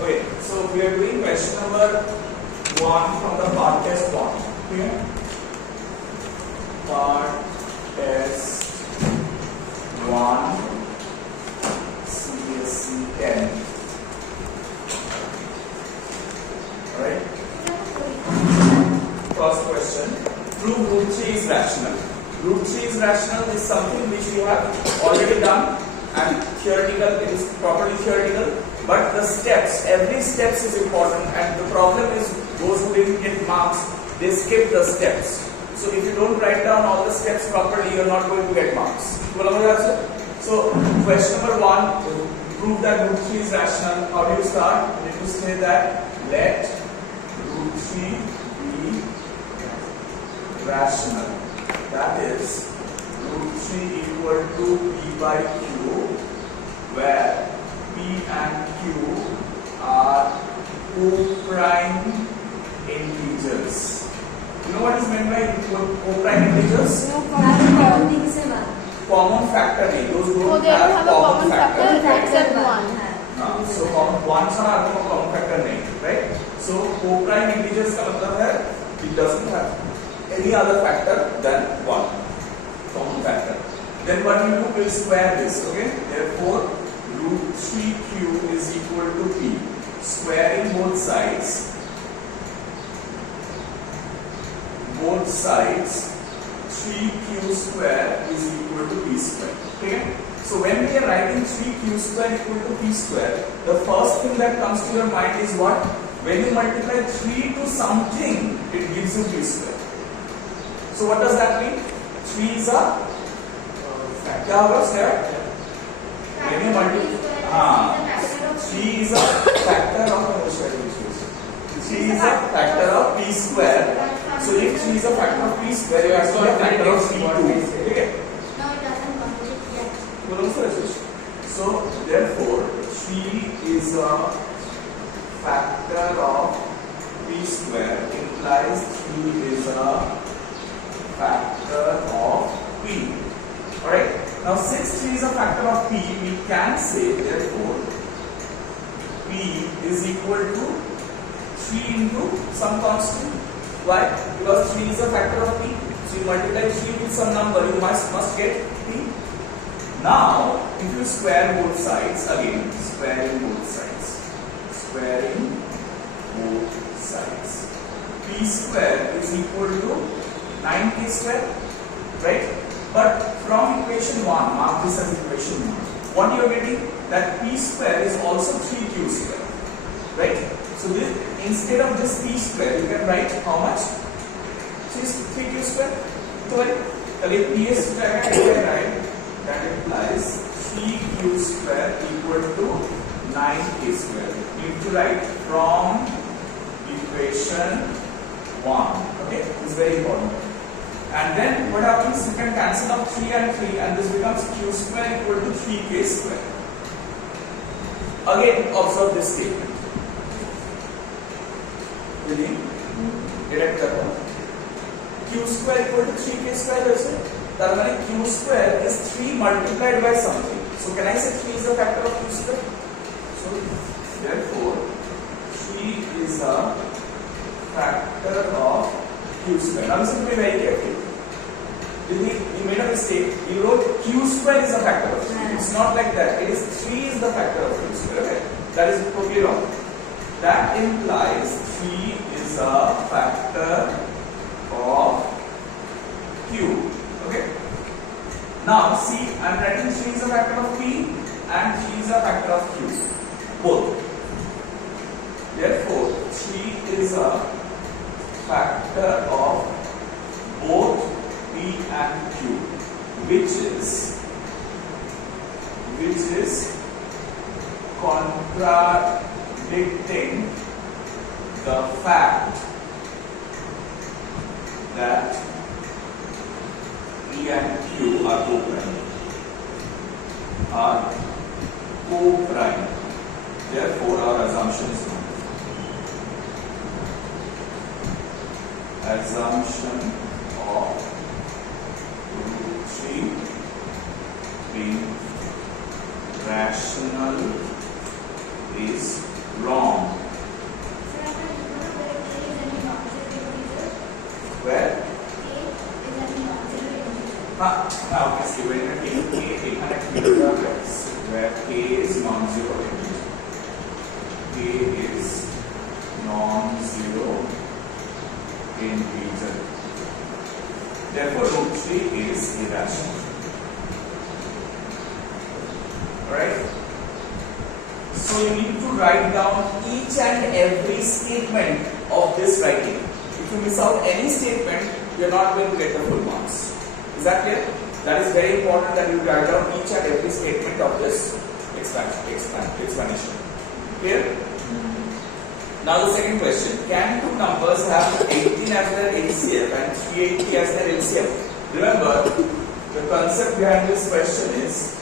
Okay, so we are doing question number 1 from the part test 1. Okay? Part test 1 Cbse 10. Alright? First question. Prove root 3 is rational. Root 3 is rational is something which you have already done and theoretical, it is properly theoretical. But the steps, every steps is important, and the problem is those who didn't get marks, they skip the steps. So if you don't write down all the steps properly, you are not going to get marks. So question number 1, prove that root 3 is rational. How do you start? You need to say that let root 3 be rational. That is root 3 equal to p by q, where P and Q are co-prime integers. You know what is meant by co-prime integers? No, common factor नहीं, those don't so have common factor except one. So one सा common factor नहीं, right? So co-prime integers का मतलब है it doesn't have any other factor than one common factor. Then what we do, we'll square this. Okay, therefore root 3q is equal to p. Squaring both sides, 3q square is equal to p square. Okay? So when we are writing 3q square equal to p square, the first thing that comes to your mind is what? When you multiply 3 to something, it gives you p square. So what does that mean? 3 is a क्या होगा square? When you multiply, 3 is a factor of 3 is a factor of p square. So if 3 is a factor of p square, you have to be a factor of 3 too. Okay? No, it doesn't complete yet. So therefore, 3 is a factor of p square implies 3 is a factor of p. Alright? Now since 3 is a factor of p, we can say therefore p is equal to 3 into some constant. Why? Because 3 is a factor of p. So you multiply 3 with some number, you must get p. Now if you square both sides, again squaring both sides, p square is equal to 9k square, right? But from equation 1, mark this as equation 1. What you are getting? That p square is also 3q square, right? So this, instead of this p square, you can write how much? 3q square. So if p is square, that implies 3q square equal to 9k square. You need to write from equation 1. Okay, it's very important. And then what happens? You can cancel out 3 and 3, and this becomes q square equal to 3k square. Again, observe this statement. Direct q square equal to 3k square. That means q square is 3 multiplied by something. So can I say 3 is a factor of q square? So therefore 3 is a factor of q square. Now listen to me very carefully. You made a mistake. You wrote q square is a factor of 3. It's not like that. It is 3 is the factor of q square. Okay? That is totally wrong. That implies 3 is a factor of q. Okay? Now see, I am writing 3 is a factor of p and 3 is a factor of q. Both. Therefore, 3 is a factor of both p and q, which is contradicting the fact that p and q are co-prime. Therefore, our assumption is wrong. Assumption of root 3 being rational is wrong. obviously when you're taking K, ekhane x, where K is non-zero integer. K is non-zero integer. Therefore, root 3 is irrational. Alright? So you need to write down each and every statement of this writing. If you miss out any statement, you are not going to get the full marks. Is that clear? That is very important that you write down each and every statement of this explanation. Clear? Now the second question. Can two numbers have 18 as their HCF and 380 as their LCM? Remember, the concept behind this question is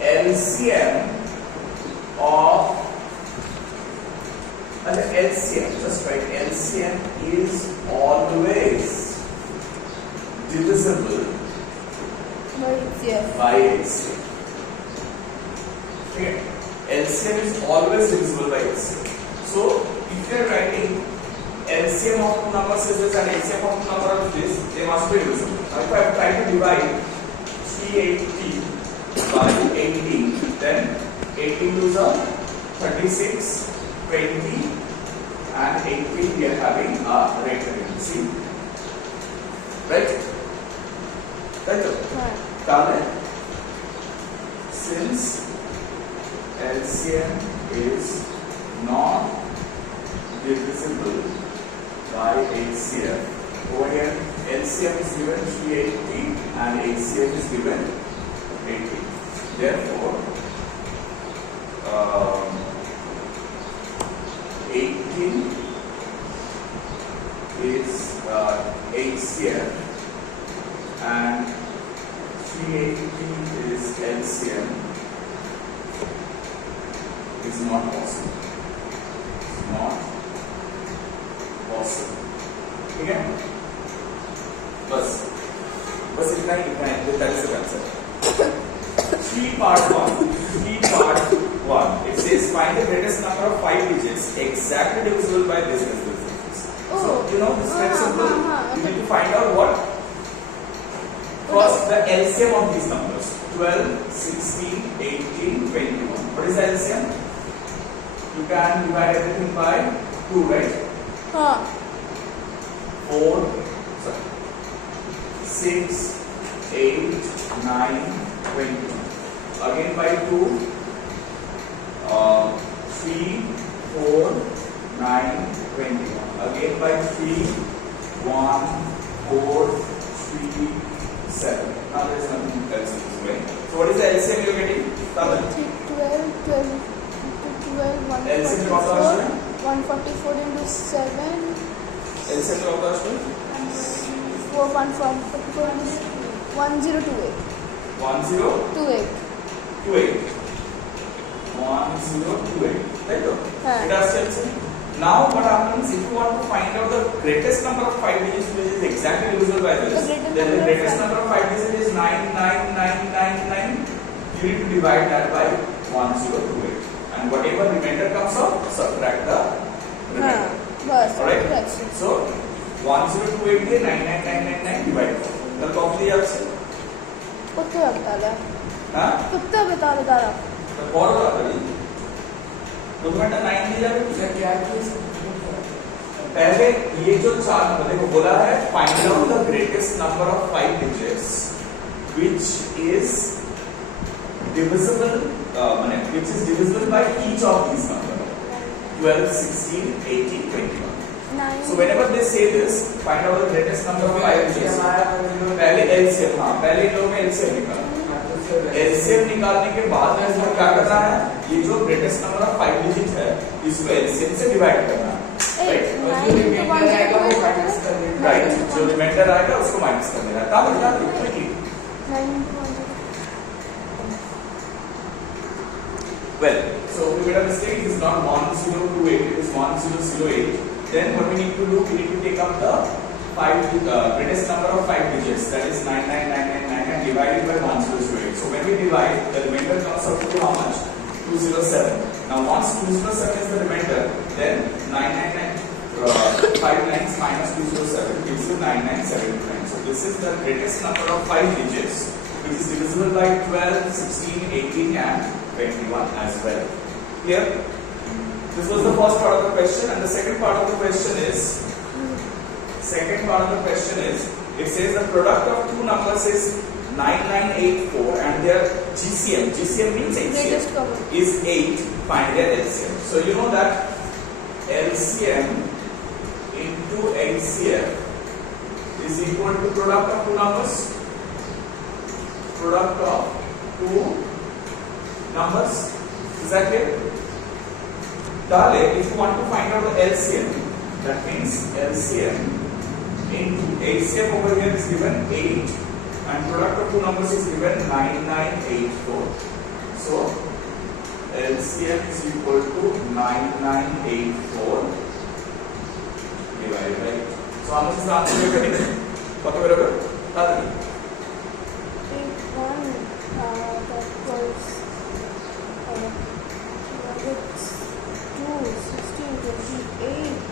LCM of LCM, just write LCM is always divisible by HCF. Okay. LCM is always divisible by HCF. So if you are writing LCM of two numbers is this and LCM of two numbers is this, they must be divisible. Now if I try to divide 380 by 18, then 18 to the 36, 20 and 18 we are having a rectangle. See? Right? Right. Since LCM is not divisible by HCF, over here LCM is given 380 and HCF is given 80. Therefore, 18 is HCF and 380 is LCM is not possible. It's not possible. ठीक है? बस इतना ही that is the concept. 3 part 1. It says find the greatest number of 5 digits exactly divisible by this. So you know this is very simple. You need to find out what. First, the LCM of these numbers: 12, 16, 18, 21. What is the LCM? You can divide everything by 2, right? 4, 6, 8, 9, 20. Again by 2, 3, 4, 9, 21. Again by 3, 1, 4, 3, 7. Now there is nothing else in this way. So what is the LCM you are getting? 12, LCM 144 into 7. LCM of the student? 144 1028. 1028. 1028. Right? It has LCM. Now what happens if you want to find out the greatest number of 5 digits which is exactly divisible by this? Then the greatest number of 5 digits is 99999. You need to divide that by 1028. And whatever remainder comes out, subtract the remainder. Alright? So 1028 के 99999 divide. The copy आपसे कुत्ते बता रहा हाँ कुत्ते बता रहा तो और बता रही तो तुम्हें 9 दिया है क्या पहले ये जो चार नंबर देखो बोला है find out the greatest number of 5 digits which is divisible by each of these numbers 12 16 18 21. So whenever they say this, find out the greatest number of 5 digits. पहले LCM पहले इन लोगों में LCM निकालना। LCM निकालने के बाद में इसमें क्या करना है? ये जो greatest number of 5 digits है, इसको LCM से divide करना है। Right? जो remainder आएगा उसको minus कर देना है। तब बता दो quickly. Well, so we made a mistake. It is not 1028. It is 1008. Then what we need to do, we need to take up the greatest number of 5 digits, that is 99999, and divide it by 1008. So when we divide, the remainder comes out to be how much? 207. Now once 207 is the remainder, then 5 nines minus 207 gives you 9979. So this is the greatest number of 5 digits which is divisible by 12, 16, 18 and 21 as well. Clear? This was the first part of the question, and the second part of the question is, it says the product of two numbers is 9984 and their GCM means HCM is 8. Find their LCM. So you know that LCM into HCM is equal to product of two numbers. Product of two numbers. Is that clear? Darling, if you want to find out the LCM, that means LCM into HCM over here is given 8 and product of two numbers is given 9984. So LCM is equal to 9984 divided by 8. So how much is the answer you are getting? What are you? 81, that was 2, 16, 28,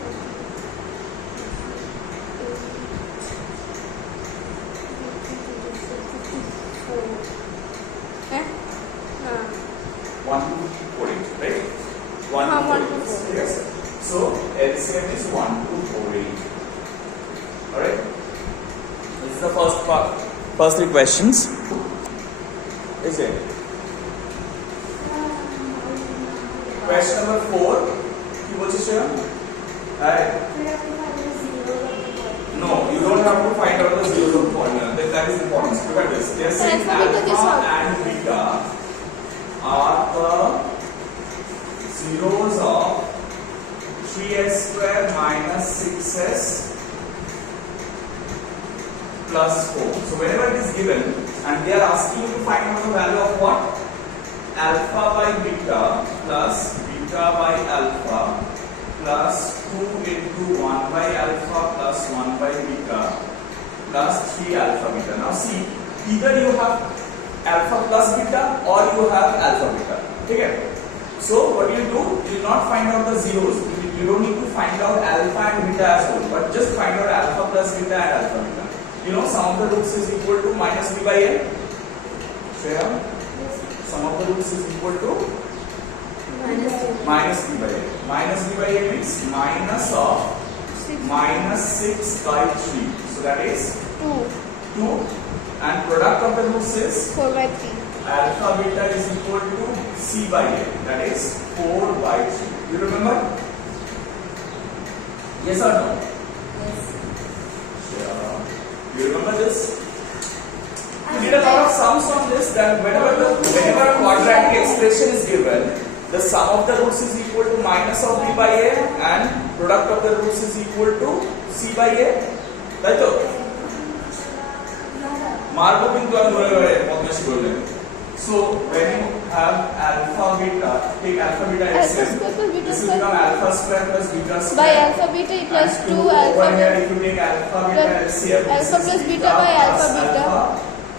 1248, right? 1248. Yes. So LCM is 1248. Alright? This is the first part. First three questions. Is it? Question number 4. কি বলছিস রে? No, you don't have to find out the zeros of the formula. That is important. Look at this. They are saying alpha and beta are the zeros of 3s square minus 6s plus 4. So whenever it is given and they are asking you to find out the value of what? Alpha by beta plus beta by alpha plus 2 into 1 by alpha plus 1 by beta plus 3 alpha beta. Now see, either you have alpha plus beta or you have alpha beta. Okay? So what you do? You will not find out the zeros. You don't need to find out alpha and beta as well, but just find out alpha plus beta and alpha beta. You know sum of the roots is equal to minus b by a. Shreya? Sum of the roots is equal to minus b by a. Minus b by a means minus of minus 6 by 3. So that is 2. And product of the roots is 4 by 3. Alpha beta is equal to c by a. That is 4 by 3. You remember? Yes or no? Yes. Yeah. You remember this? We did a lot of sums on this, that whenever a quadratic expression is given, the sum of the roots is equal to minus of b by a and product of the roots is equal to c by a. Right? Marco pinto and so when you have alpha beta, take alpha beta LCM. This will become alpha square plus beta square. By alpha beta plus 2 alpha over here if you take alpha beta LCM. Alpha plus beta by alpha beta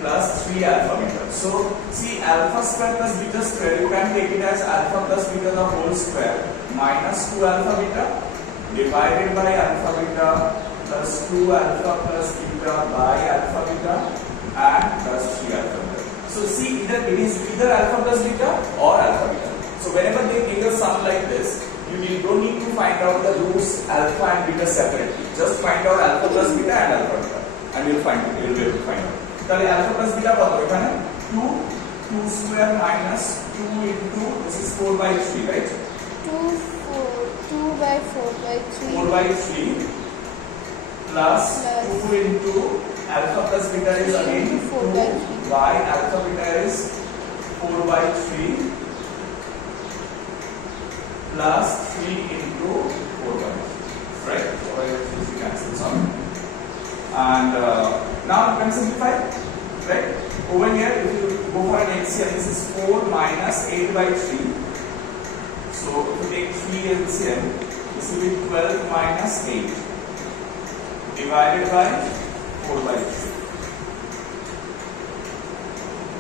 plus 3 alpha beta. So see, alpha square plus beta square, you can take it as alpha plus beta the whole square minus 2 alpha beta divided by alpha beta plus 2 alpha plus beta by alpha beta and plus 3 alpha beta. So see, either it is either alpha plus beta or alpha beta. So whenever they give a sum like this, you don't need to find out the roots alpha and beta separately. Just find out alpha plus beta and alpha beta, and you'll find it. You'll be able to find out. তাহলে alpha plus beta কত এখানে 2 square minus 2 into this is 4 by 3, right? 2 by 4 by 3. 4 by 3 plus 2 into alpha plus beta is again 2 by alpha beta is 4 by 3 plus 3 into 4 by 3, right? So I will cancel this out. And now you can simplify, right? Over here, if you go for an LCM, this is 4 minus 8 by 3. So if you take 3 LCM, this will be 12 minus 8 divided by 4 by 3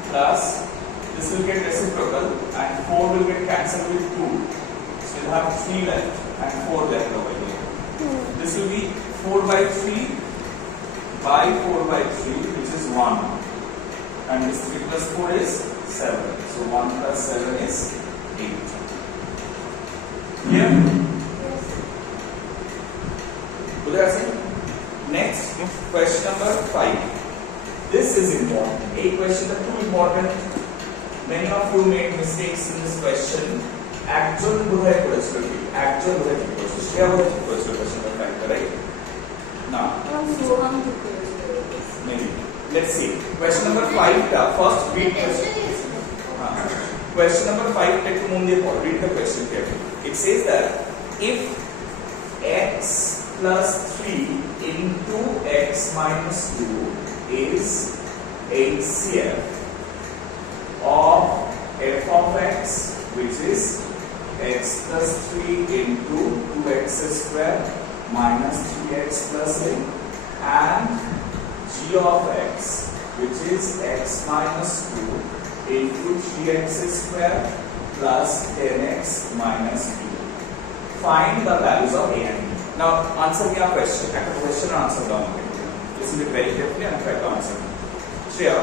plus this will get reciprocal and 4 will get cancelled with 2. So you'll have 3 left and 4 left over here. This will be 4 by 3 by 4 by 3, which is 1. And this 3 plus 4 is 7. So 1 plus 7 is 8. Clear? Next, question number 5. This is important. A question is too important. Many of you made mistakes in this question. Actual Budhai question. Actual Budhai question. Share Budhai question number 5, right? Now, maybe. Let's see. Question number 5. First, read question. Question number 5. Take a moment. Read the question carefully. It says that if x plus 3 into x minus 2 is HCF of f of x, which is x plus 3 into 2x square minus 3x plus a, and g of x, which is x minus 2 into 3x square plus 10x minus b. Find the values of a and b. Now, answer me a question. I have a question and answer down. Listen to it very carefully and try to answer. Shreya,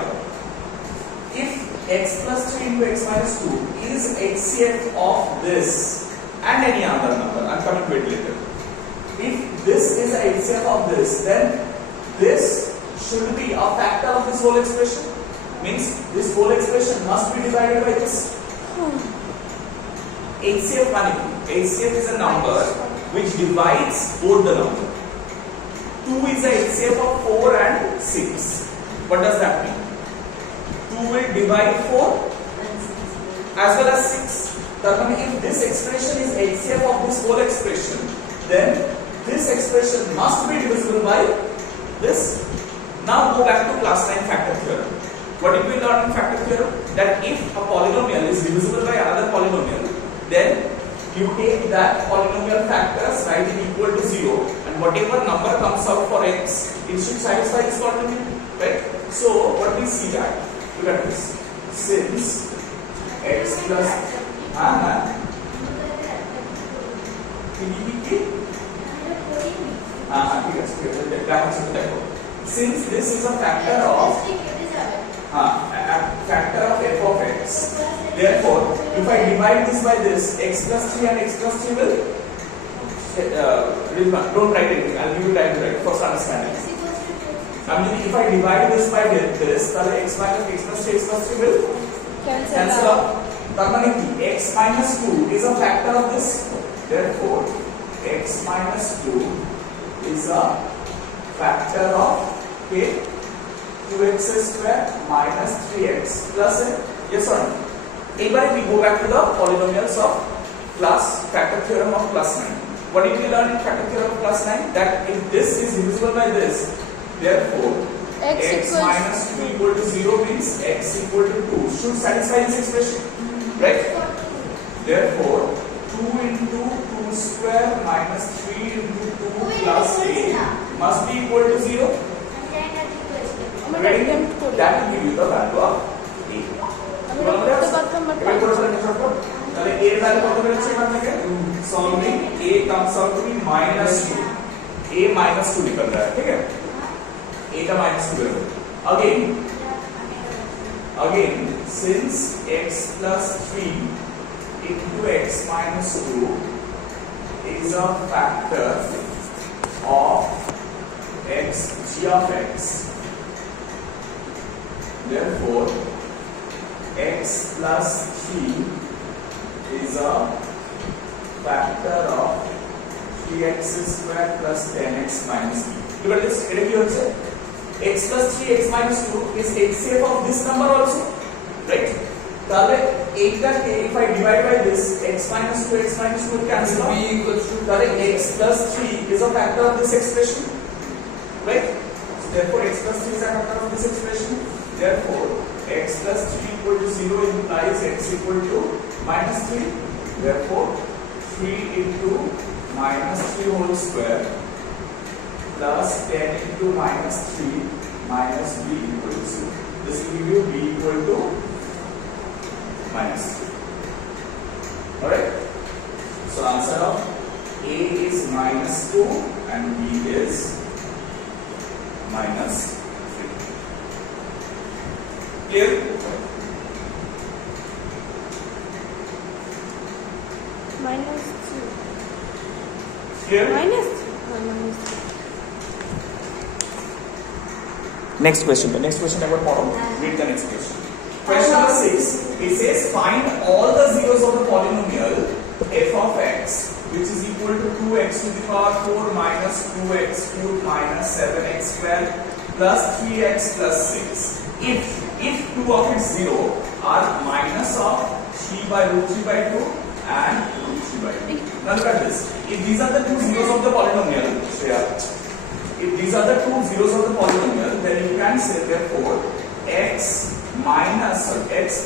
if x plus 3 into x minus 2 is HCF of this and any other number, I'm coming to it later. If this is a HCF of this, then this should be a factor of this whole expression. Means this whole expression must be divided by this. HCF money. HCF is a number which divides both the number. 2 is a HCF of 4 and 6. What does that mean? 2 will divide 4 as well as 6. That means if this expression is HCF of this whole expression, then this expression must be divisible by this. Now go back to class 9 factor theorem. What did we learn in factor theorem? That if a polynomial is divisible by another polynomial, then you take that polynomial factors, write it equal to 0, and whatever number comes out for x, it should satisfy this polynomial, right? So what we see that, look at this, since x plus since this is a factor of f of x, therefore if I divide this by this, x plus 3 and x plus 3 will don't write anything, I'll give you time to write first understanding. I mean, if I divide this by this, then x minus x plus 3 x plus 3 will cancel out. That x minus 2 is a factor of this, therefore x minus 2 is a factor of 2x square minus 3x plus a. Yes or no? Again we go back to the polynomials of class factor theorem of class 9. What did we learn in factor theorem of class 9? That if this is divisible by this, therefore x minus 2 equal to 0 means x equal to 2 should satisfy this expression, right? Therefore 2 into 2 square minus 3 into 2 plus a must be equal to 0. Ready? That will give you the value of a. Solving a comes out to be minus 2. A minus 2 निकल रहा है, ठीक है? A का minus 2 करो. Again, since x plus 3 into x minus 2 is a factor of x g of x, therefore x plus 3 is a factor of 3x square plus 10x minus b. Look at this, x plus 3 x minus 2 is HCF of this number also, right? If I divide by this, x minus 2 will cancel out. X plus 3 is a factor of this expression, right? So therefore x plus 3 is a factor of this expression. Therefore x plus 3 equal to 0 implies x equal to minus 3. Therefore 3 into minus 3 whole square plus 10 into minus 3 minus b equal to 0. This will give you b equal to minus 3. Alright? So answer of A is minus 2 and B is minus 3. Clear? Minus 2. Clear? Minus 3. Minus 3. Next question. The next question about model. Read the next question. Question number 6. It says find all the zeros of the polynomial f of x, which is equal to 2x to the power 4 minus 2x cubed minus 7x squared plus 3x plus 6. If two of its zero are minus of 3 by root 3 by 2 and root 3 by 2. Now look at this. If these are the two zeros of the polynomial, if these are the two zeros of the polynomial, then you can say therefore x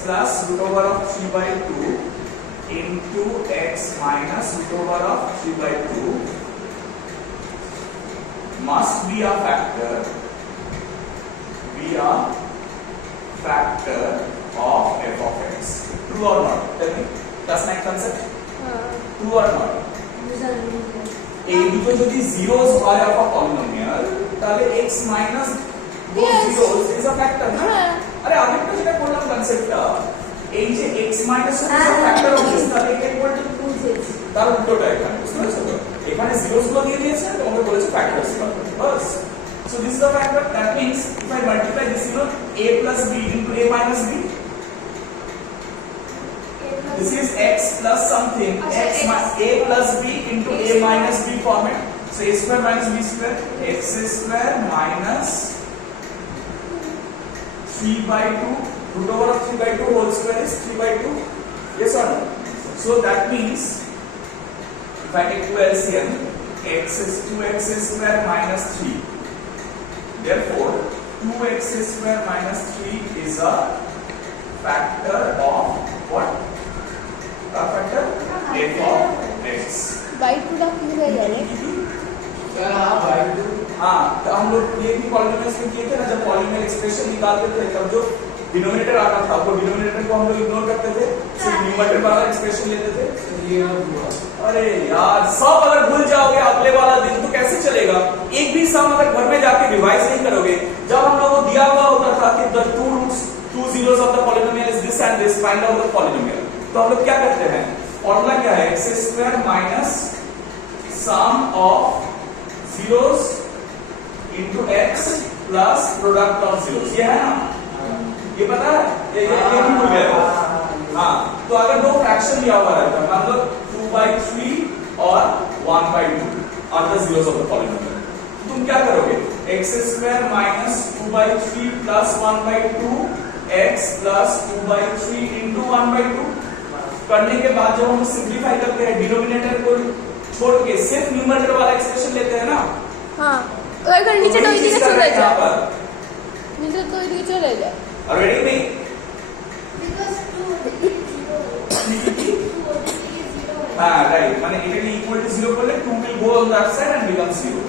plus root over of 3 by 2 into x minus root over of 3 by 2 must be a factor of f of x. True or not? Tell me. That's my concept. True or not? এই দুটো যদি zeros হয় of a polynomial, তাহলে x minus those zeros is a factor, না? আরে আরেকটা যেটা বললাম কনসেপ্টটা, এই যে x minus is a factor of this, তাহলে এটা equal to 2z, তার উল্টোটা এখানে, বুঝতে পেরেছো তো? এখানে zeros গুলো দিয়ে দিয়েছে, তোমাকে বলেছে factors করতে, বাস। So this is the factor. That means if I multiply this, a plus b into a minus b, this is x plus something, a plus b into a minus b format. So a square minus b square, x square minus 3 by 2, root over of 3 by 2 whole square is 3 by 2. Yes or no? So that means if I take 2 LCM, x is 2x square minus 3. Therefore 2x square minus 3 is a factor of what? A factor f of x. By 2 का क्यों है यार? हाँ, तो हम लोग ये भी पॉलिनोमियल्स में किए थे ना, जब पॉलिनोमियल एक्सप्रेशन निकालते थे तब जो डिनोमिनेटर आता था, वो डिनोमिनेटर को हम लोग इग्नोर करते थे, सिर्फ न्यूमरेटर वाला एक्सप्रेशन लेते थे। अरे यार, सब अगर भूल जाओगे अगले वाला दिन तो कैसे चलेगा? एक भी सम अगर घर में जाके रिवाइज नहीं करोगे, जब हम लोगों को दिया हुआ होता था कि the two zeros of the polynomial is this and this, find out the polynomial, तो हम लोग क्या करते हैं? फॉर्मूला क्या है? x square minus sum of zeros into x plus product of zeros, ये है ना? ये पता है? ये भी भूल गए हो? हाँ, तो अगर दो फ्रैक्शन दिया हुआ रहता है, मतलब 2/3 और 1/2 are the zeros of the polynomial, तुम क्या करोगे? x square minus 2/3 plus 1/2 x plus 2/3 into 1/2 करने के बाद जब हम सिंपलीफाई करते हैं, डिनोमिनेटर को छोड़ के सिर्फ न्यूमरेटर वाला एक्सप्रेशन लेते हैं ना? हाँ, तो अगर नीचे तो इधर चले जाए, नीचे तो इधर चले जाए। Already नहीं? Because 2 हाँ, right. माने इधर equal to 0 कर ले, 2 will go on that side and become 0.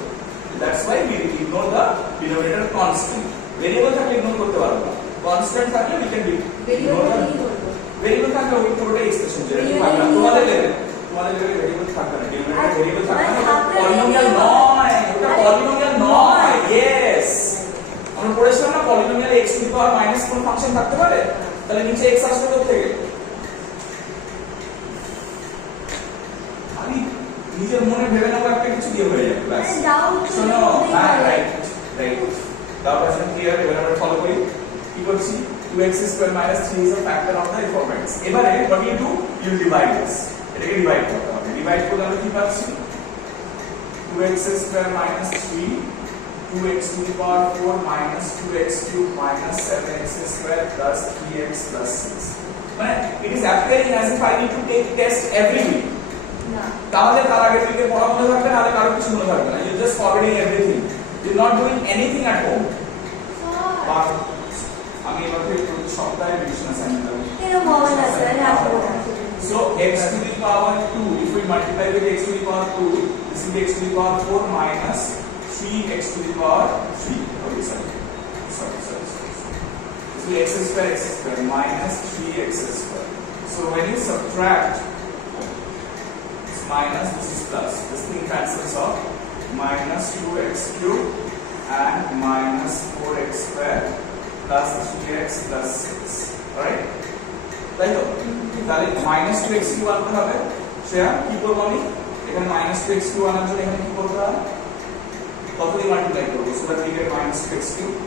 That's why we ignore the denominator constant. Variable था कि ignore करते वाला, constant था कि we can ignore the variable था कि वो थोड़े expression जेरे तुम्हारे ले variable था करना, denominator variable था करना, polynomial नॉय, उनका polynomial नॉय, yes. আমরা পড়েছিলাম না polynomial x to the power minus কোন ফাংশন থাকতে পারে, তাহলে নিচে x আসবে কোথা থেকে? আমি নিজের মনে ভেবে নাও একটা কিছু দিয়ে হয়ে যাবে ব্যাস। শোনো, হ্যাঁ রাইট দাও আসলে ক্লিয়ার, এবার আমরা ফলো করি কি করছি? 2x square minus 3 is a factor of the f of x. এবারে what you do, you divide this, এটাকে ডিভাইড করতে হবে। ডিভাইড করলে আমরা কি পাচ্ছি? 2x square minus 3 2x to the power 4 minus 2x cubed minus 7x square plus 3x plus 6. মানে it is appearing as if I need to take test every week. না, তাহলে তার আগে থেকে পড়া মনে থাকবে না, আর কারো কিছু মনে থাকবে না। You are just forgetting everything. You are not doing anything at home. But আমি এবার থেকে প্রতি সপ্তাহে রিভিশন অ্যাসাইনমেন্ট দেব। এরকম হবে না স্যার, আসলে So x to the power 2, if we multiply with x to the power 2, this will be x to the power 4 minus 3x to the power 3. Okay, sorry. This will be x square minus 3x square. So when you subtract this minus, this is plus. This thing cancels off. Minus 2x cubed and minus 4x square plus 3x plus 6. Alright? তাই তো? তাহলে minus 2x cube আনতে হবে। সেটা কি করব আমি? এখানে minus 2x cube আনার জন্য এখানে কি করতে হবে? কত দিয়ে মাল্টিপ্লাই করব? So that we get minus 2x cube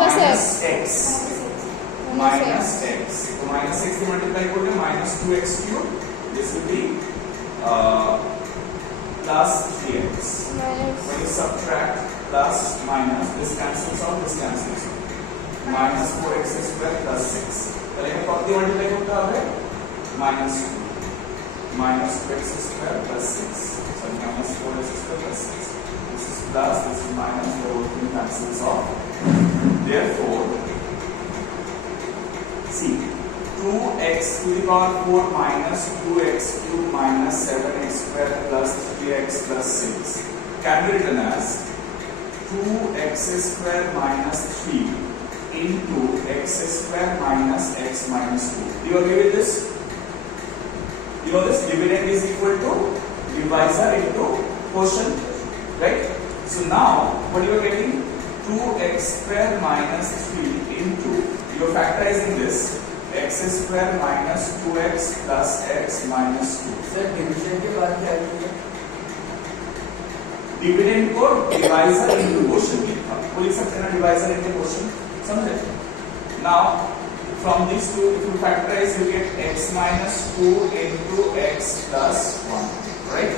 minus x minus x. So minus x দিয়ে multiply করলে minus 2x cube. This will be plus 3x. When you subtract plus minus, this cancels out, this cancels out. Minus 4x square plus 6. তাহলে এখানে কত দিয়ে multiply করতে হবে? Minus 2 minus 2x square plus 6. So minus 4x square plus 6. This is plus, this is minus, the whole thing cancels off. Therefore, see, 2x to the power 4 minus 2x cube minus 7x square plus 3x plus 6 can be written as 2x square minus 3 into x square minus x minus 2. Do you agree with this? You know this dividend is equal to divisor into quotient, right? So now what you are getting? 2x square minus 3 into, you are factorizing this, x square minus 2x plus x minus 2. Sir division के बाद क्या आएगा? Dividend को divisor into quotient लिखा, वो लिख सकते हैं ना, डिवाइजर इनटू क्वोशिएंट, समझे? Now from these two, if you factorize, you get x minus 2 into x plus 1, right?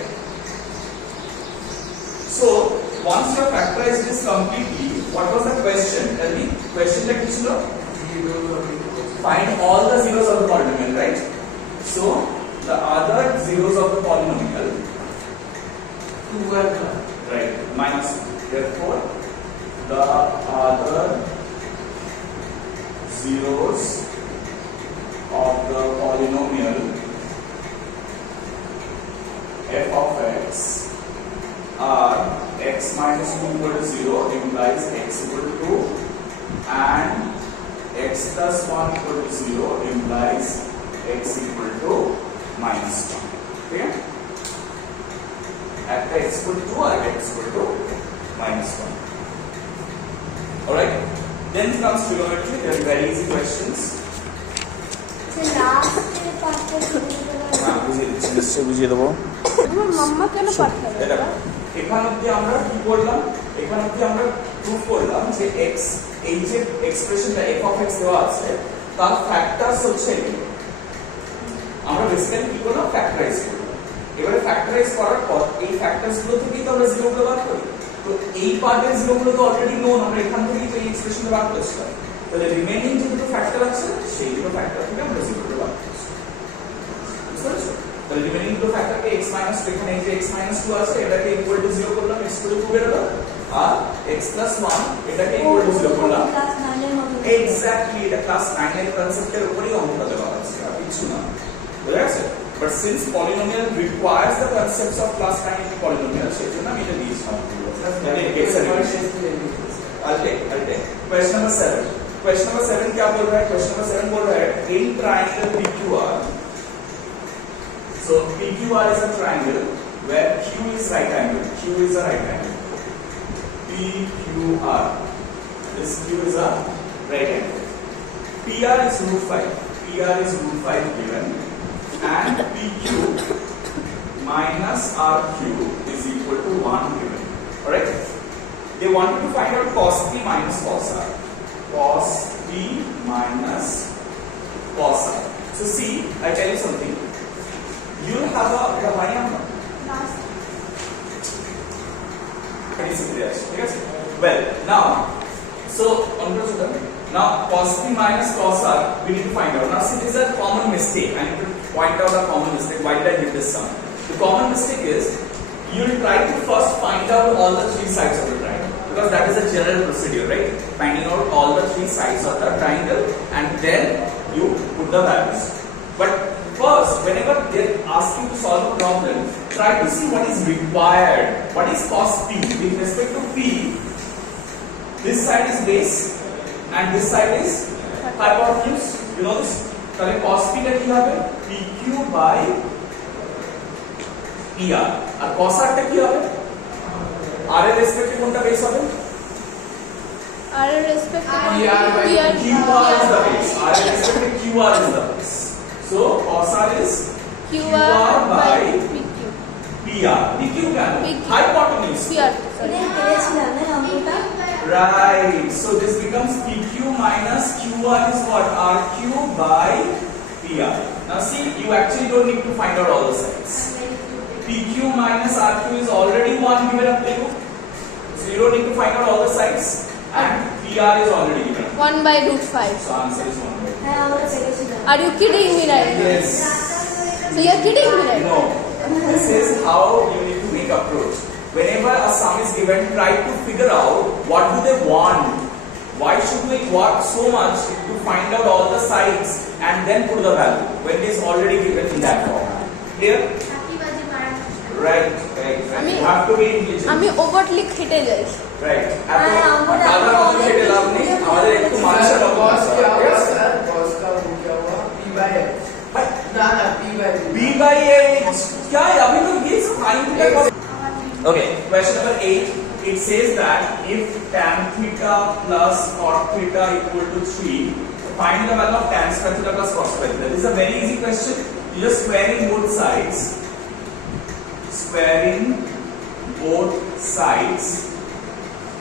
So once you have factorized this completely, what was the question? Tell me, question that you know? Find all the zeros of the polynomial, right? So the other zeros of the polynomial, 2 are right, minus 2. Therefore, the other zeros of the polynomial f of x are x minus 2 equal to 0 implies x equal to 2 and x plus 1 equal to 0 implies x equal to minus 1. Okay? At x equal to 2 or x equal to minus 1. Alright? Then comes trigonometry. They are very easy questions. So last part বুঝিয়ে দেবো। আমার মাম্মা কেন পাঠাবে? এখান অবধি আমরা কি করলাম? এখান অবধি আমরা প্রুফ করলাম যে x, এই যে এক্সপ্রেশনটা f of x দেওয়া আছে তার ফ্যাক্টরস হচ্ছে এগুলো। আমরা বেসিক্যালি কি করলাম? ফ্যাক্টরাইজ করলাম। এবারে ফ্যাক্টরাইজ করার পর এই ফ্যাক্টরস গুলো থেকেই তো আমরা জিরো গুলো বার করি। তো এই পার্টের জিরো গুলো তো অলরেডি নোন, আমরা এখান থেকেই তো এই এক্সপ্রেশনটা বার করেছিলাম। তাহলে রিমেইনিং যে দুটো ফ্যাক্টর আছে সেই দুটো ফ্যাক্টর থেকে আমরা জিরো গুলো বার করছি। বুঝতে পেরেছো? তাহলে রিমেইনিং দুটো ফ্যাক্টরকে x - 2, এখানে এই যে x - 2 আছে এটাকে ইকুয়াল টু 0 করলাম, x = 2 বের হলো, আর x + 1 এটাকে ইকুয়াল টু 0 করলাম। ক্লাস 9 এর মতো এক্স্যাক্টলি, এটা ক্লাস 9 এর কনসেপ্টের উপরেই অঙ্কটা দেওয়া আছে, আর কিছু না। বুঝা গেছে? But since polynomial requires the concepts of class 9 polynomial, সেজন্য আমি এটা দিয়েছিলাম। I'll take. Question number 7. Question number 7 क्या बोल रहा है? Question number 7 बोल रहा है in triangle PQR. So PQR is a triangle where Q is right angle. Q is a right angle. PQR. This Q is a right angle. PR is √5. PR is √5 given, and PQ minus RQ is equal to 1 given. Alright? They wanted to find out cos P minus cos R. Cos P minus cos R. So see, I tell you something. You'll have a last well, now, so now cos P minus cos R we need to find out. Now see, this is a common mistake. I need to point out a common mistake. Why did I give this sum? The common mistake is you'll try to first find out all the three sides of the triangle, because that is a general procedure, right? Finding out all the three sides of the triangle and then you put the values. But first, whenever they ask you to solve a problem, try to see what is required. What is cos P? With respect to P, this side is base and this side is hypotenuse. You know this? তাহলে cos P টা কি হবে? PQ by PR. R cos R টা কি হবে? r এর রেসপেক্টে কোনটা base হবে? r এর রেসপেক্টে PR by QR is the base. R এর রেসপেক্টে QR is the base. So cos r is qr by pq PR. PQ can PQ. hypotenuse. pr এটা sorry পেরেছিলাম না অঙ্কটা Right. So this becomes PQ minus QR is what? RQ by PR. Now see, you actually don't need to find out all the sides. PQ minus RQ is already one given up to you. So you don't need to find out all the sides. And PR is already given up. 1 by root 5. So answer is 1 by. হ্যাঁ আমরা পেরেছিলাম Are you kidding me right now? Yes. So you're kidding me right now? No. This is how you need to make approach. Whenever a sum is given, try to figure out what do they want. Why should we work so much to find out all the sides and then put the value when it is already given in that form? Clear? Right. আমি- You have to be intelligent. আমি overlay খেটে যাই Right. হ্যাঁ, আমরা দাদা অনেক আমাদের সেটা লাভ নেই। আমাদের একটু মানুষের सर cos क्या हुआ Yes. सर cos का वो क्या हुआ p by h ना ना p by B by H. क्या है? अभी तो ये sin theta cos. Okay. Question number 8. It says that if tan theta plus cot theta equal to 3, find the value of tan square theta plus cos square theta. This is a very easy question. You just squaring both sides. Squaring both sides.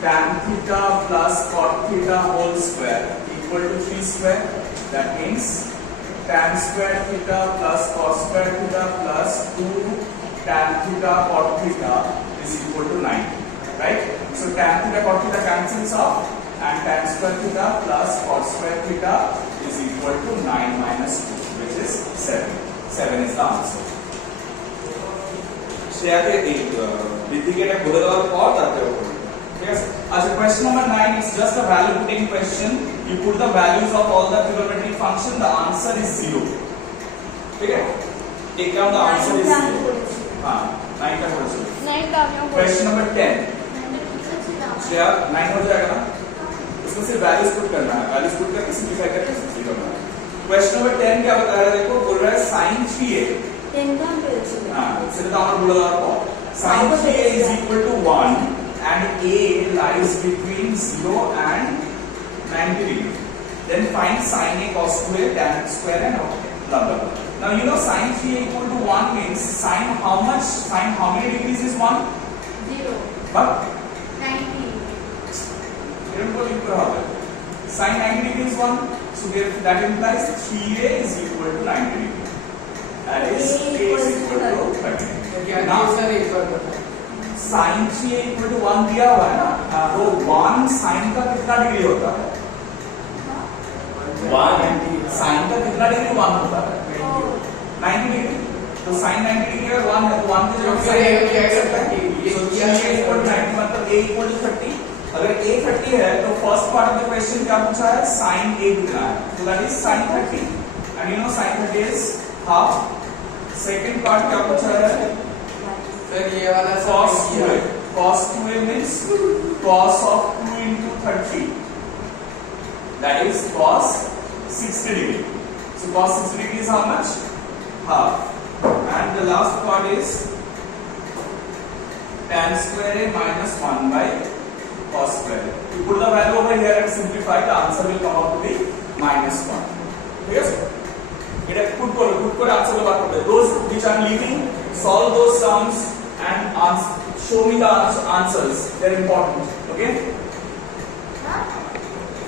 Tan theta plus cot theta whole square equal to 3 square. That means tan square theta plus cos square theta plus 2 tan theta cot theta is equal to 90. Right? So tan theta cot theta cancels off and tan square theta plus cot square theta is equal to 9 minus 2, which is 7. 7 is the answer. শ্রেয়াকে বৃদ্ধিকে এটা বলে দেওয়ার পর তারপরে ঠিক আছে আচ্ছা question number 9 is just a value putting question. You put the values of all the trigonometric function, the answer is 0. ठीक है take down the answer is 0. हाँ 9 का क्वेश्चन 9 টা আমিও question number 10 श्रेया 9 हो जाएगा ना इसमें सिर्फ वैल्यूज पुट करना है वैल्यूज पुट करके सिंपलीफाई करके सिंपली करना है question number 10 क्या बता रहा है देखो बोल रहा है sin 3a টেনগ্রাম পেরেছিলাম हाँ সেটা তো আমরা বলে দেওয়ার পর sin 3a is equal to 1 and a lies between 0 and 90 degree. Then find sin a cos 2a tan square and blah blah blah. Now you know sin 3a equal to 1 means sin how much? Sin how many degrees is 1? 0 But 90 এরকম লিখতে হবে sin 90 degree is 1. So that implies 3a is equal to 90 degree. That is a is equal to 30. क्या Now sir एक बार बताओ sin 3a equal to 1 दिया हुआ है ना तो 1 sin का कितना डिग्री होता है 1 sin का कितना डिग्री 1 होता है 90 डिग्री तो sin 90 डिग्री अगर 1 है तो 1 की जगह sin ये क्या क्या सकता है ये so क्या 3a equal to 90 मतलब a equal to 30 अगर a 30 है तो first part of the question क्या पूछा है sin a कितना है so that is sin 30 and you know sin 30 is half second part क्या पूछा है सर ये वाला cos 2a. Cos 2a means cos of 2 into 30. That is cos 60 degree. So cos 60 degree is how much? Half. And the last part is tan square a minus 1 by cos square a. You put the value over here and simplify, the answer will come out to be minus 1. Yes? এটা put করে answer বার করবে those which are leaving solve those sums and show me the answers they're important okay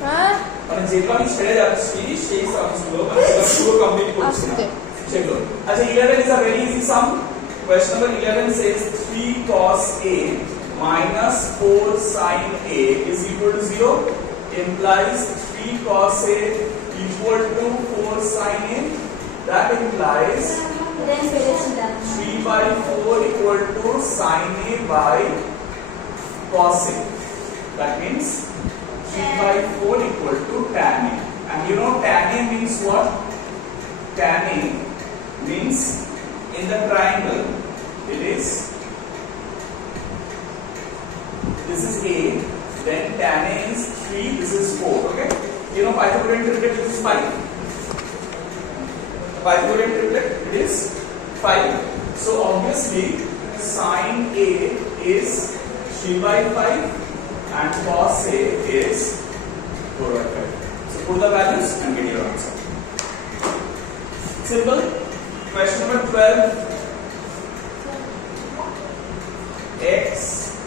হ্যাঁ মানে যেগুলো আমি ছেড়ে যাচ্ছি সেই সামস গুলো মানে পুরো কমপ্লিট করছি না আস্তে। সেগুলো আচ্ছা 11 is a very easy sum question number 11 says 3 cos a minus 4 sin a is equal to 0 implies 3 cos a equal to 4 sin a that implies দেন পেরেছিলাম 3 by 4 equal to sin a by cos a. That means 3 by 4 equal to tan a. And you know tan a means what? Tan a means in the triangle it is this is a then tan a is 3 this is 4 okay you know Pythagorean triplet this is 5 Pythagorean triplet it is 5 so obviously sin a is 3 by 5 and cos A is 4 by 5. So put the values and get your answer. Simple. Question number 12. X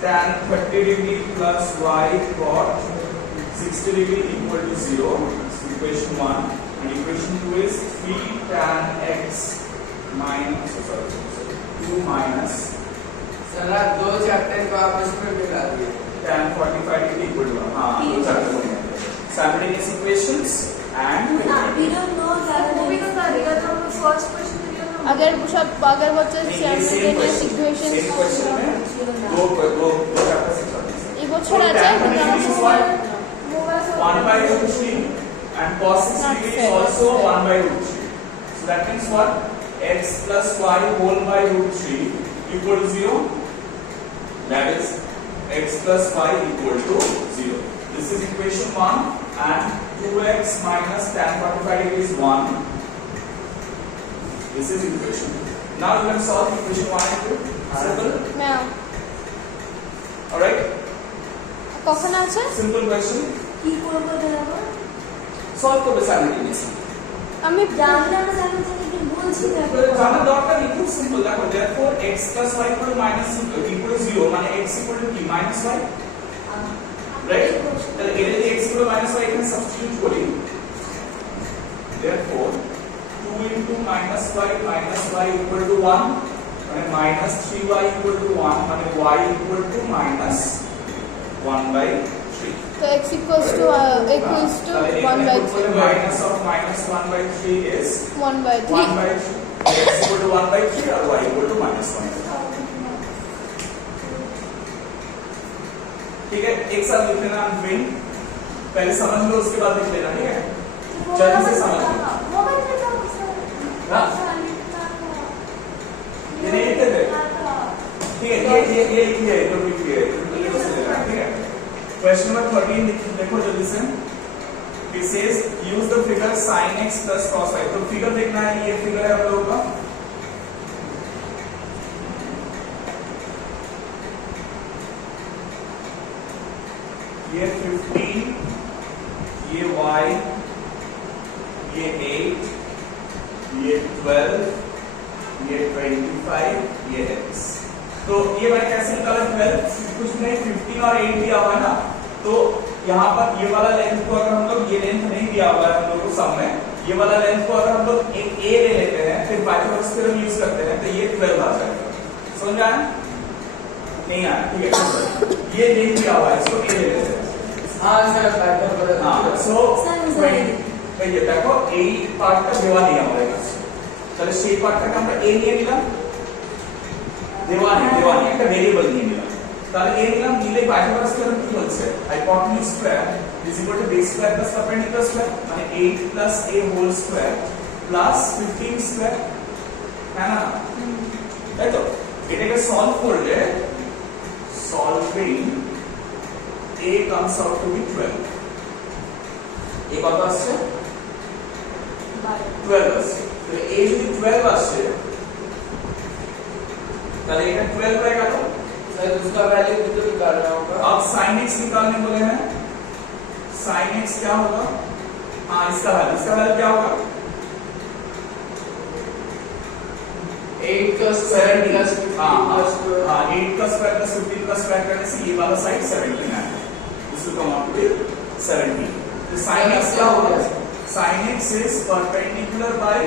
tan 30 degree plus y cot 60 degree equal to 0. This is equation 1. And equation 2 is 3 tan x minus 2 minus sir दो chapter को आपस में मिला दिए tan 45 degree equal to 1. हाँ दो chapter बने हैं. Simultaneous equations and We don't know that. अगर वो simultaneous equations same question में दो चैप्टर से चलते हैं. ये वो छोड़ा जाए तो क्या 1 by root 3 and cos 60 degree is also 1 by root 3. So that means what? X plus y whole by root 3 equal to 0. That is x plus y equal to 0. This is equation 1 and 2x minus tan 45 degree is 1. This is equation. Now you can solve equation 1 and 2. Simple. मैं Alright. कौन আছে Simple question. কি করব দাদা? Solve করবে simultaneously. আমি জানলে আমরা জানতে কি বলছি দেখো। জানা দরকার নেই, খুব সিম্পল. দেখো therefore x plus y equal to minus equal to 0 মানে x equal to কি minus y, right? তাহলে এর যে x equal to minus y এখানে সাবস্টিটিউট করি. therefore 2 into minus y equal to 1 মানে minus 3y equal to 1 মানে y equal to minus 1 by 3. तो x equals to 1 by 3. Minus of minus 1 by 3 is 1 by 3. 1 by 3. X equal to 1 by 3 or y equal to minus 1. ठीक है, एक साथ लिख लेना unfriend. पहले समझ लो उसके बाद लिख लेना. ठीक है, जल्दी से समझ लो. हाँ, ये नहीं लिखते थे. ठीक है, ये लिखिए तो लिखिए. ठीक है. Question number 13 देखो जल्दी से. It says use the figure sin x plus cos y. तो फिगर देखना है, ये फिगर है हम लोगों का. ये 15, ये y, ये 8, ये 12, ये 25, ये x. तो ये मैंने कैसे निकाला 12? कुछ नहीं, 15 और 8 दिया हुआ है ना, तो यहाँ पर ये वाला लेंथ को अगर हम लोग, ये लेंथ नहीं दिया हुआ है हम लोग को सम में, ये वाला लेंथ को अगर हम लोग एक a ले लेते हैं, फिर पाइथागोरस थ्योरम यूज करते हैं, तो ये 12 आ जाएगा. समझ आया? नहीं आया? ठीक है, ये लेंथ दिया हुआ है, इसको a ले लेते हैं. हाँ सर पाइथागोरस. हाँ, सो 20 ये देखो a पार्ट का देवा नहीं हमारे पास. चलो c पार्ट का हम a नहीं मिला, देवा नहीं একটা ভেরিয়েবল নিয়ে নিলাম. তাহলে a নিলাম, নিলে পাইথাগোরাস থিওরেম কি বলছে? Hypotenuse square is equal to base square plus perpendicular square, মানে 8 plus a whole square plus 15 square. है ना? তাই তো এটাকে সলভ করলে solving a comes out to be 12. a কত আসছে? 12 আসছে. তো a যদি 12 আসে ताले ये 12 रहेगा. तो सर उसका वैल्यू कितना निकालना होगा? अब sin x निकालने बोले हैं. sin x क्या होगा? हाँ, इसका वैल्यू क्या होगा? 8 का स्क्वायर प्लस 15 प्लस 8 का स्क्वायर प्लस 15 का स्क्वायर करने से ये वाला साइड 17 है. This will come out to 17. तो sin x क्या होगा? sin x is perpendicular by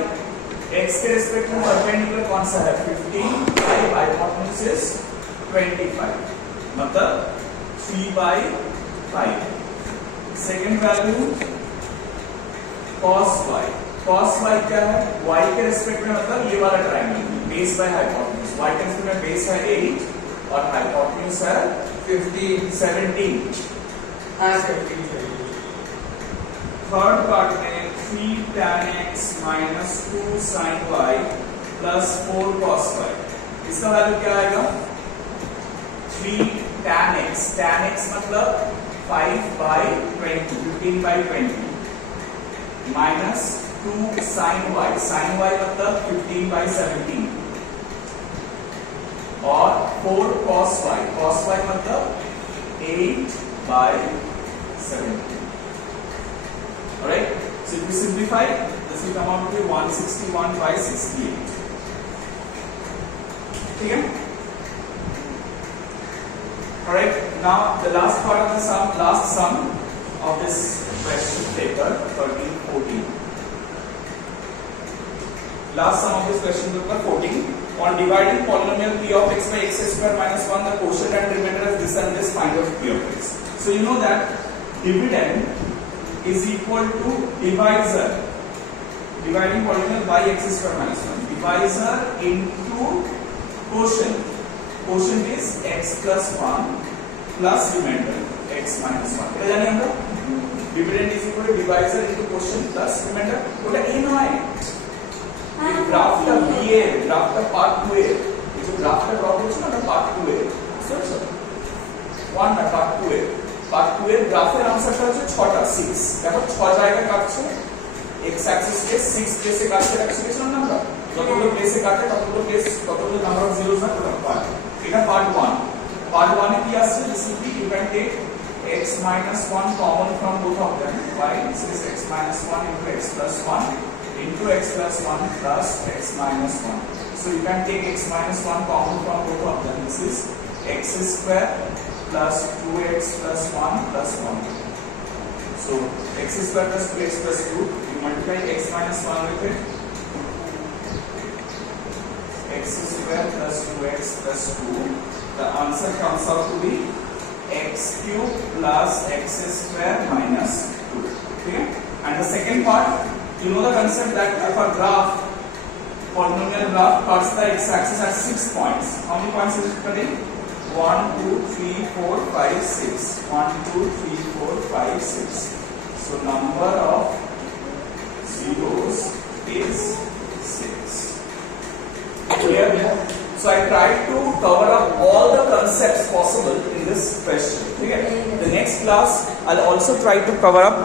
x के रिस्पेक्ट में परपेंडिकुलर कौन सा है? 15 by हाइपोटेन्यूज इज 25, मतलब 3 by 5. Second value cos y. cos y क्या है? y के रिस्पेक्ट में मतलब ये वाला triangle, base by hypotenuse. y के रिस्पेक्ट में बेस है 8 और हाइपोटेन्यूज है 17. हाँ सर. थर्ड पार्ट में 3 tan x minus 2 sin y plus 4 cos y. इसका वैल्यू क्या आएगा? 3 tan x मतलब 5 by 20, 15 by 20 minus 2 sin y मतलब 15 by 17 और 4 cos y. Cos y मतलब 8/17. Alright? So if we simplify, this will come out to be 161/68. ठीक है? Alright, now the last part of the sum, last sum of this question paper 13-14. Last sum of this question paper 14. On dividing polynomial p of x by x square minus 1, the quotient and remainder is this and this, find of p of x. So you know that dividend is equal to divisor. Dividing polynomial by x square minus 1. Divisor into quotient. Quotient is x plus 1 plus remainder x minus 1. এটা জানি আমরা dividend is equal to divisor into quotient plus remainder. ওটা a নয়, এই গ্রাফটা b এর, গ্রাফটা part 2 এর, এই যে গ্রাফটা ড্র করছো না, এটা পার্ট 2 এর, বুঝছো? 1 না পার্ট 2 এর, পার্ট 2 এর গ্রাফের আনসারটা হচ্ছে 6টা 6। দেখো 6 জায়গায় কাটছে, x অ্যাক্সিস কে 6 প্লেসে কাটছে, শিখেছিলাম না আমরা, যতগুলো প্লেসে কাটে ততগুলো নাম্বার অফ জিরোস না, ওটা পার্ট। এটা পার্ট 1। পার্ট 1 এ কি আসছে? This will be, you can take x minus 1 common from both of them. Why? This is x minus 1 into x plus 1 into x plus 1 plus x minus 1. So you can take x minus 1 common from both of them. This is x square plus 2x plus 1 plus 1. So x square plus 2x plus 2, you multiply x minus 1 with it. X square plus 2x plus 2. The answer comes out to be x cube plus x square minus 2. Okay? And the second part, you know the concept that if a graph, polynomial graph cuts the x-axis at 6 points. How many points is it cutting? 1, 2, 3, 4, 5, 6. 1, 2, 3, 4, 5, 6. So number of zeros is 6. Clear? So I tried to cover up all the concepts possible in this question. Okay? The next class I'll also try to cover up